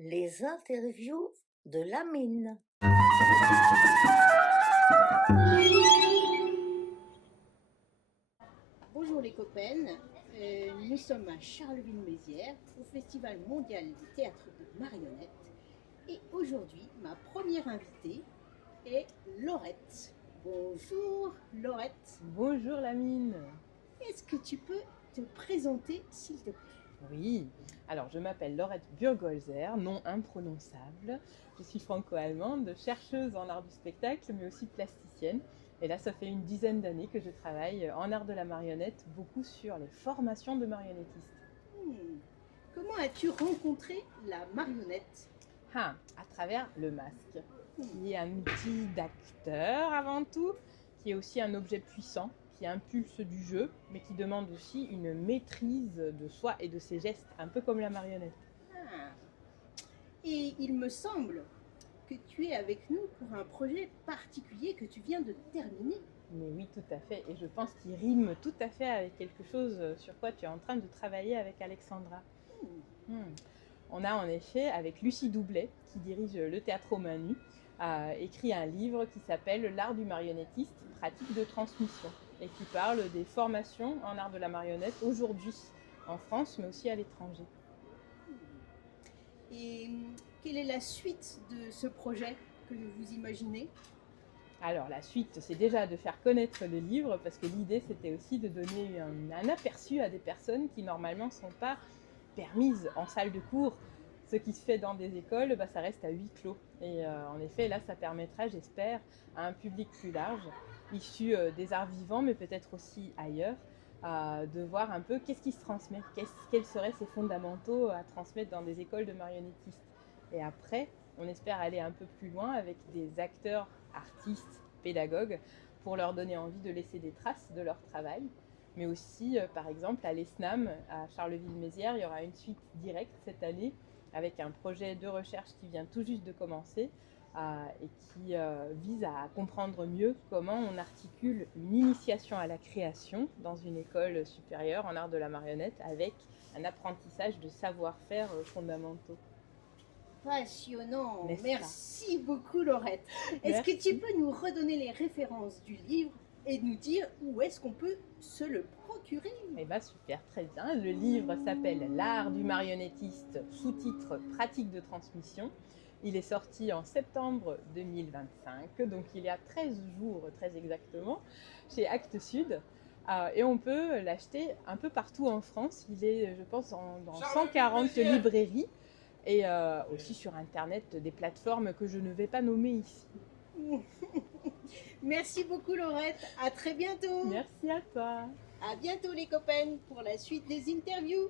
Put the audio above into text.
Les interviews de Lamine. Bonjour les copaines, nous sommes à Charleville-Mézières au Festival mondial du théâtre de marionnettes et aujourd'hui ma première invitée est Laurette. Bonjour Laurette, Bonjour Lamine. est-ce que tu peux te présenter s'il te plaît? Oui, alors je m'appelle Laurette Burgholzer, nom imprononçable. Je suis franco-allemande, chercheuse en art du spectacle, mais aussi plasticienne. Et là, ça fait une dizaine d'années que je travaille en art de la marionnette, beaucoup sur les formations de marionnettistes. Comment as-tu rencontré la marionnette? À travers le masque, qui est un outil d'acteur avant tout, qui est aussi un objet puissant, qui impulse du jeu, mais qui demande aussi une maîtrise de soi et de ses gestes, un peu comme la marionnette. Ah. Et il me semble que tu es avec nous pour un projet particulier que tu viens de terminer. Mais oui, tout à fait. Et je pense qu'il rime tout à fait avec quelque chose sur quoi tu es en train de travailler avec Alexandra. On a en effet, avec Lucie Doublet, qui dirige le Théâtre aux Mains Nues, écrit un livre qui s'appelle L'art du marionnettiste, pratique de transmission, et qui parle des formations en art de la marionnette aujourd'hui en France, mais aussi à l'étranger. Et quelle est la suite de ce projet que vous imaginez? Alors la suite, c'est déjà de faire connaître le livre, parce que l'idée c'était aussi de donner un aperçu à des personnes qui normalement ne sont pas permises en salle de cours. Ce qui se fait dans des écoles, ça reste à huis clos. Et en effet, là, ça permettra, j'espère, à un public plus large, issu des arts vivants, mais peut-être aussi ailleurs, de voir un peu qu'est-ce qui se transmet, quels seraient ces fondamentaux à transmettre dans des écoles de marionnettistes. Et après, on espère aller un peu plus loin avec des acteurs, artistes, pédagogues, pour leur donner envie de laisser des traces de leur travail. Mais aussi, par exemple, à l'ESNAM, à Charleville-Mézières, il y aura une suite directe cette année avec un projet de recherche qui vient tout juste de commencer et qui vise à comprendre mieux comment on articule une initiation à la création dans une école supérieure en art de la marionnette avec un apprentissage de savoir-faire fondamentaux. Passionnant. N'est-ce pas? Merci beaucoup Laurette. Est-ce que tu Merci. peux nous redonner les références du livre et nous dire où est-ce qu'on peut se le procurer? Eh bien super, très bien. Le livre s'appelle L'art du marionnettiste, sous-titre Pratique de transmission. Il est sorti en septembre 2025, donc il y a 13 jours très exactement, chez Actes Sud. Et on peut l'acheter un peu partout en France. Il est, je pense, dans 140 librairies et aussi sur Internet, des plateformes que je ne vais pas nommer ici. Merci beaucoup Laurette. À très bientôt. Merci à toi. À bientôt les copains pour la suite des interviews.